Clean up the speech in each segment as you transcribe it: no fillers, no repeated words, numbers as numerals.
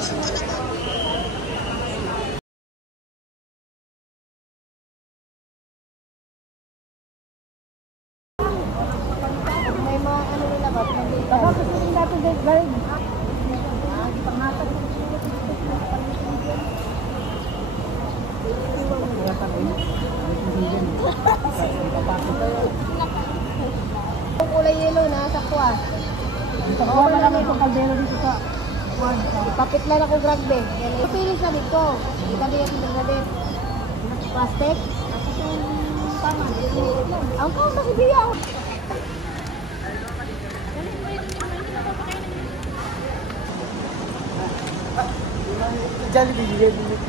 May mga ano nila ba? Baka gusto rin natin guys, guard. Pangatag. Yung kulay yellow na sa kuwa. Oo, marami itong kaldero dito sa kuwa. Ipapit lang ako grabbe. Pilis na dito. Itabi natin ng gabi. Plastic. Tama. Ang kong kasi biya. Jollibee, Jollibee.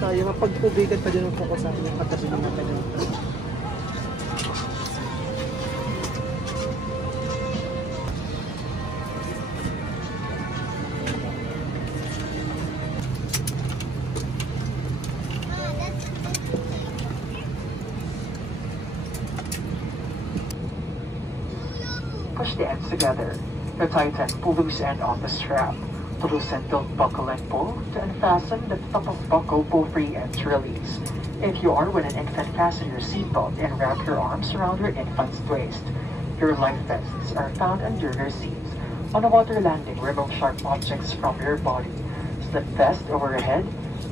Tayo, mapagtubigan pa din ang focus sa akin yung pagkasin ng natin. Push the ends together. The tighten, pull loose end on the strap. To loosen, tilt, buckle, and pull. To unfasten, the top of buckle, pull free, and to release. If you are with an infant, fasten your seatbelt and wrap your arms around your infant's waist. Your life vests are found under your seats. On a water landing, remove sharp objects from your body. Slip vest over your head.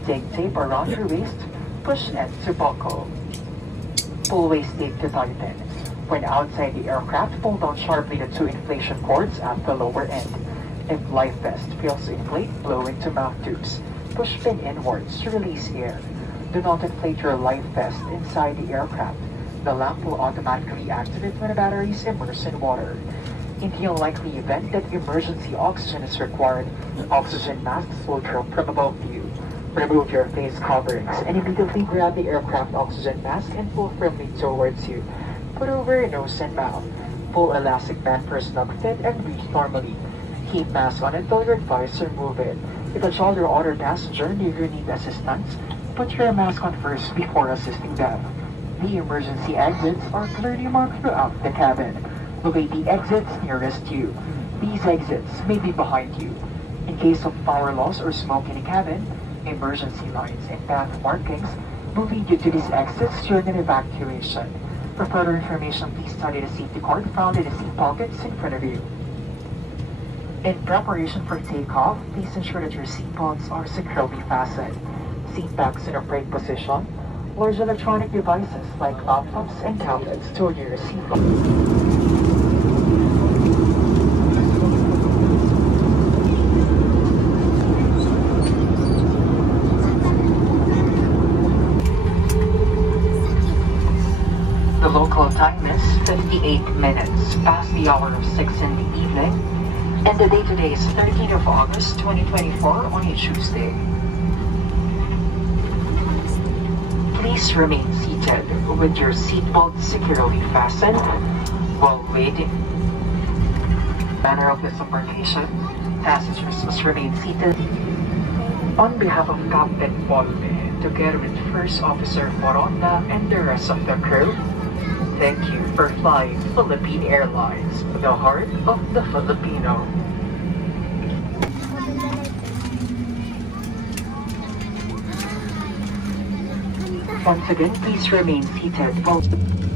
Take tape around your waist. Push end to buckle. Pull waist tape to tighten. When outside the aircraft, pull down sharply the two inflation cords at the lower end. If life vest fails to inflate, blow into mouth tubes. Push pin inwards to release air. Do not inflate your life vest inside the aircraft. The lamp will automatically activate when the battery is immersed in water. In the unlikely event that emergency oxygen is required, oxygen masks will drop from above you. Remove your face coverings and immediately grab the aircraft oxygen mask and pull firmly towards you. Put over your nose and mouth. Pull elastic band for a snug fit and breathe normally. Keep mask on until you're advised to remove it. If a child or other passenger need assistance, put your mask on first before assisting them. The emergency exits are clearly marked throughout the cabin. Locate the exits nearest you. These exits may be behind you. In case of power loss or smoke in the cabin, emergency lights and path markings will lead you to these exits during an evacuation. For further information, please study the safety card found in the seat pockets in front of you. In preparation for takeoff, please ensure that your seat belts are securely fastened. Seat backs in a upright position. Large electronic devices like laptops and tablets stored near your seat belt. The local time is 58 minutes past the hour of 6 in the evening, and the date today is 13th of August 2024 on a Tuesday. Please remain seated with your seatbelt securely fastened while waiting. Manner of this embarkation, passengers must remain seated. On behalf of Captain Volpe, together with First Officer Moronda and the rest of the crew, thank you for flying Philippine Airlines, the heart of the Filipino. Once again, please remain seated.